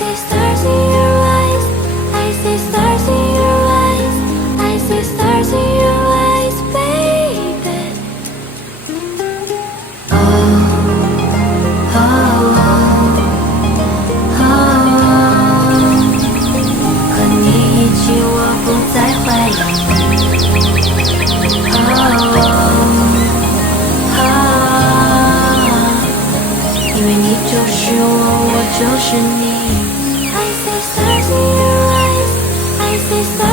see stars in your eyes. I see stars in your eyes. I see stars in your eyes, baby. Oh, oh, oh, oh. 和你一起，我不再怀疑。Oh, oh, 因为你就是我，我就是你。I see stars in your eyes. I see stars.